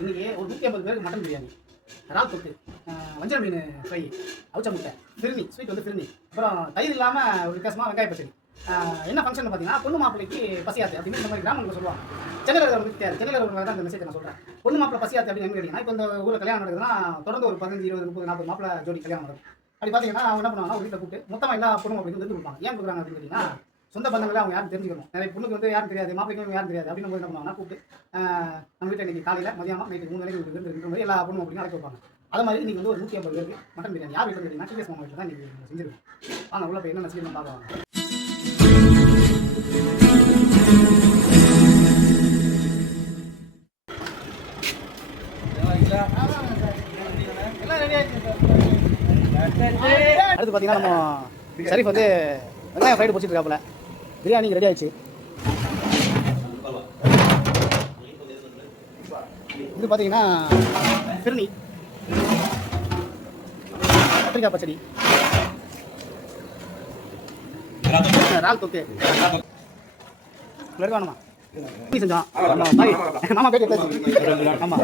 இன்னைக்கு ஒரு 150 பேருக்கு மட்டன் பிரியாணி, இறால் தொக்கு, வஞ்சர மீன் ஃப்ரை, அவிச்ச முட்டை, திருநி ஸ்வீட் வந்து திருநி, அப்புறம் தயிர் இல்லாமல் ஒரு வித்தியாசமாக வெங்காய பச்சடி. என்ன ஃபங்க்ஷன் பார்த்தீங்கன்னா பொண்ணு மாப்பிள்ளைக்கு பசியாத்து அப்படின்னு இந்த மாதிரி கிராமங்கள் சொல்லுவாங்க. சென்னையில் இருக்கிறவங்களுக்கு தெரியாது. சென்னையில் இருக்கிறவங்க தான் இந்த மெசேஜ் நான் சொல்கிறேன். பொண்ணு மாப்பிள்ளை பசியாத்து அப்படின்னு கேட்டிங்கன்னா, இப்போ இந்த ஊரில் கல்யாணம் நடக்குதுன்னா தொடர்ந்து ஒரு 15, 20, 30, 40 மாப்பிள்ளை ஜோடி கல்யாணம் நடக்கும். அப்படி பார்த்தீங்கன்னா அவங்க என்ன பண்ணுவாங்கன்னா, ஒரு வீட்டில் கூப்பிட்டு மொத்தமாக எல்லா பொண்ணு மாப்பிள்ளைக்கு வந்து கொடுப்பாங்க. ஏன் கொடுக்குறாங்க அப்படின்னு கேட்டிங்கன்னா, சொந்த பந்தங்களை அவங்க யாரும் தெரிஞ்சுக்கணும். நிறைய பொண்ணுக்கு வந்து யாரும் தெரியாது, மாப்பிள்ளைக்கு யாரும் தெரியாது அப்படின்னு போது என்ன பண்ணுவாங்கன்னா கூப்பிட்டு நம்ம வீட்டில் இன்னைக்கு காலையில் மதியானம் நைட்டு 3 வேளைக்கு இருக்கிற மாதிரி எல்லா பொண்ணு மாப்பிள்ளையும் அழைக்க வைப்பாங்க. அது மாதிரி இன்னைக்கு வந்து ஒரு 150 பேருக்கு மட்டன் பிரியாணி யார் வீட்டில் கேட்டிங்கன்னா டிவிஎஸ் மாமா வீட்டில் தான் இன்னைக்கு செஞ்சிருக்கோம். வாங்க உள்ள போய் என்னென்ன செய்யணும் பார்க்கலாம். அடுத்து பார்த்தீங்கன்னா நம்ம ஷரீஃப் வந்து வெங்காயம் ஃப்ரைடு பிடிச்சிட்டு இருக்காப்புல. பிரியாணிக்கு ரெடி ஆயிடுச்சு. இது பார்த்தீங்கன்னா திருநி, கத்திரிக்காய் பச்சடி, இறால் தொக்கு வேணுமா செஞ்சோம். மாமா பேட்டி எடுத்தாச்சு. ஆமாம்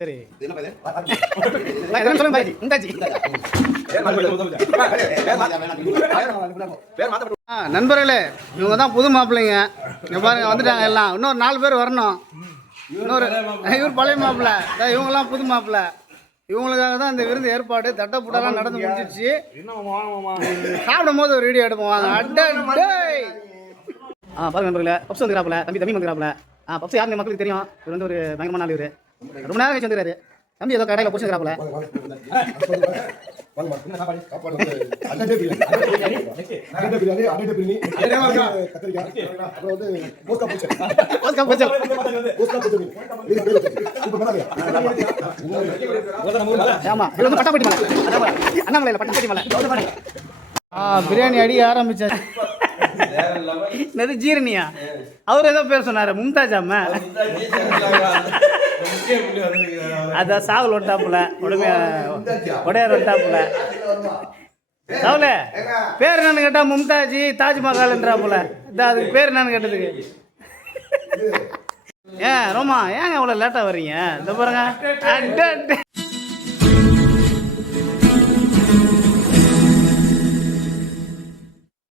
சரி நண்பர்களே, இவங்க தான் புது மாப்பிள்ளைங்க. இங்கே பாருங்க வந்துட்டாங்க எல்லாம். இன்னொரு 4 பேர் வரணும். இவர் பழைய மாப்பிள்ளை, இவங்கெல்லாம் புது மாப்பிள்ளை. இவங்களுக்காக தான் இந்த விருந்து ஏற்பாடு. தட்டப்புட்டெல்லாம் நடந்து முடிஞ்சிருச்சு. சாப்பிடும் போது ஒரு வீடியோ எடுப்போம். வாங்க. பாருங்க நண்பர்களே, பப்ஸ் வந்துக்கிறாப்புல. தம்பி வந்துக்கிறாப்புல. பப்ஸ் யாருங்க மக்களுக்கு தெரியும். இவர் வந்து ஒரு பயங்கரமான ஆள். இவர் ரொம்ப நேரம் கழிச்சு வந்துக்கிறாரு. தம்பி ஏதோ கடையில் பிடிச்சிக்கிறாப்புல. அண்ணாமலையில் பட்டப்பட்டி மலை பிரியாணி அடிக்க ஆரம்பிச்சாரு. நெது ஜீரணியா அவர் ஏதோ பேர் சொன்னாரு, மும்தாஜாம அதான் சாகுல் ஒட்டாப்புல உடையார் ஒட்டாப்புல. சாவுல பேர் என்னன்னு கேட்டா மும்தாஜி தாஜ்மஹால்ன்றாப்புல. அதுக்கு பேர் என்னன்னு கேட்டதுக்கு ஏன் ரோமா ஏங்க அவ்வளோ லேட்டாக வர்றீங்க? இந்த பாருங்க.